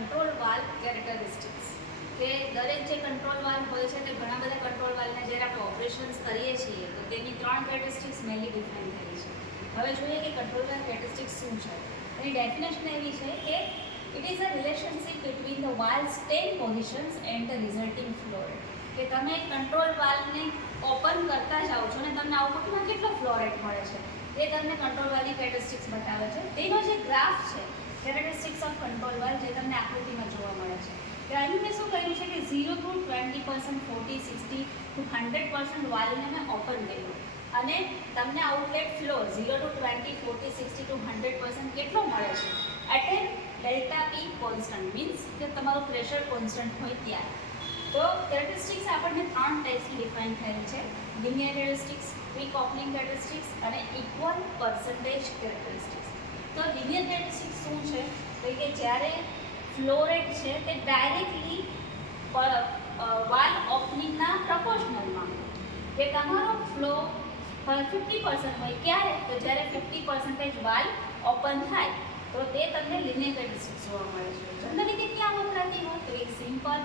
Control valve characteristics કે દરેક જે કંટ્રોલ વાલ્વ હોય છે તે ઘણા બધા કંટ્રોલ વાલ્વને જ્યારે આપણે ઓપરેશન્સ કરીએ છીએ તો તેની 3 કેરેક્ટરિસ્ટિક્સ મેનલી ડિફાઇન થયેલી છે. હવે જોઈએ કે કંટ્રોલ વાલ્વ કેરેક્ટરિસ્ટિક્સ શું છે. એની ડેફિનેશન એવી છે કે it is a relationship between the valves 10 positions and the resulting flow rate. કે તમે કંટ્રોલ વાલ્વને ઓપન કરતા જાઓ છો અને તમને આઉટપુટમાં કેટલો ફ્લો રેટ મળે છે તે તમને કંટ્રોલ વાલ્વની કેરેક્ટરિસ્ટિક્સ બતાવે છે. તેનો જે ગ્રાફ છે કેરેક્ટરિસ્ટિક્સ ઓફ કંટ્રોલ વાલ્વ જે તમને આકૃતિમાં જોવા મળે છે કે અહીં મેં શું કર્યું છે કે 0 to 20%, 40, 60 to 100% વાલ્વને મેં ઓપન કર્યું અને તમને આઉટલેટ ફ્લો 0 to 20, 40, 60 to 100% કેટલો મળે છે at N delta P constant, means કે તમારું પ્રેશર કોન્સ્ટન્ટ હોય ત્યારે. તો કેરેક્ટરિસ્ટિક્સ આપણને 3 ટાઈપ્સની ડિફાઇન થયેલ છે: linear characteristics, quick opening characteristics અને ઇક્વલ પર્સન્ટેજ કેરેક્ટરિસ્ટિક્સ. તો લિનિયર કેરેક્ટરિસ્ટિક્સ શું છે તો કે જ્યારે ફ્લો રેટ છે તે ડાયરેક્ટલી વાલ્વ ઓપનિંગના પ્રપોર્શનલમાં, કે તમારો ફ્લો 50% હોય ક્યારે તો જ્યારે 50% વાલ્વ ઓપન થાય તો તે તમને લિનિયર કેરેક્ટરિસ્ટિક્સ જોવા મળે છે. જનરલી તે ક્યાં વપરાતી હોય તો એક સિમ્પલ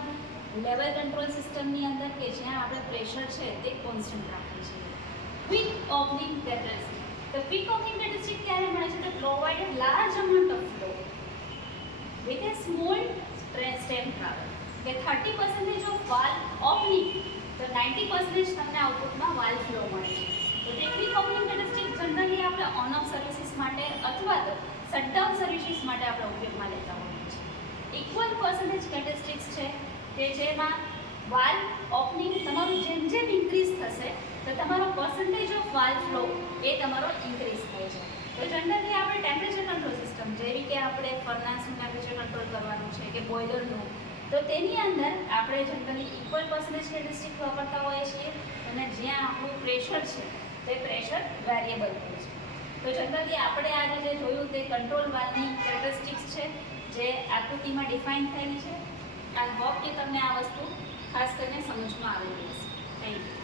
લેવલ કંટ્રોલ સિસ્ટમની અંદર કે જ્યાં આપણે પ્રેશર છે તે કોન્સ્ટન્ટ રાખીએ છીએ. ક્વિક ઓપનિંગ કેરેક્ટરિસ્ટિક, તો ક્વિક ઓપનિંગ કેરેક્ટરિસ્ટિક ક્યારે મળે છે તો provided large amount of flow with a small stem travel, કે 30% ઓફ વાલ્વ ઓપનિંગ તો 90% તમને આઉટપુટમાં વાલ્વ ફ્લો મળે છે. તો તે ક્વિક ઓપનિંગ કેરેક્ટરિસ્ટિક જનરલી આપણે ઓન ઓફ સર્વિસીસ માટે અથવા તો શટડાઉન સર્વિસીસ માટે આપણે ઉપયોગમાં લેતા હોઈએ છીએ. ઇક્વલ પર્સન્ટેજ કેરેક્ટરિસ્ટિક્સ છે કે જેમાં વાલ્વ ઓપનિંગ તમારું જેમ જેમ ઇન્ક્રીઝ થશે તો તમારો પર્સન્ટેજ ઓફ વાલ્વ ફ્લો એ તમારો ઇન્ક્રીઝ થાય છે. તો જનરલી આપણે ટેમ્પરેચર કંટ્રોલ સિસ્ટમ જેવી કે આપણે ફર્નાસનું ટેમ્પરેચર કંટ્રોલ કરવાનું છે કે બોઇલરનું, તો તેની અંદર આપણે જનરલી ઇક્વલ પર્સન્ટેજ કેરેક્ટરિસ્ટિક વાપરતા હોઈએ છીએ અને જ્યાં આપણું પ્રેશર છે તે પ્રેશર વેરિયેબલ હોય છે. તો જનરલી આપણે આજે જે જોયું તે કંટ્રોલ વાલ્વની કેરેક્ટરિસ્ટિક્સ છે જે આકૃતિમાં ડિફાઇન થયેલી છે. આઈ હોપ કે તમને આ વસ્તુ ખાસ કરીને સમજમાં આવેલી હશે. Thank you.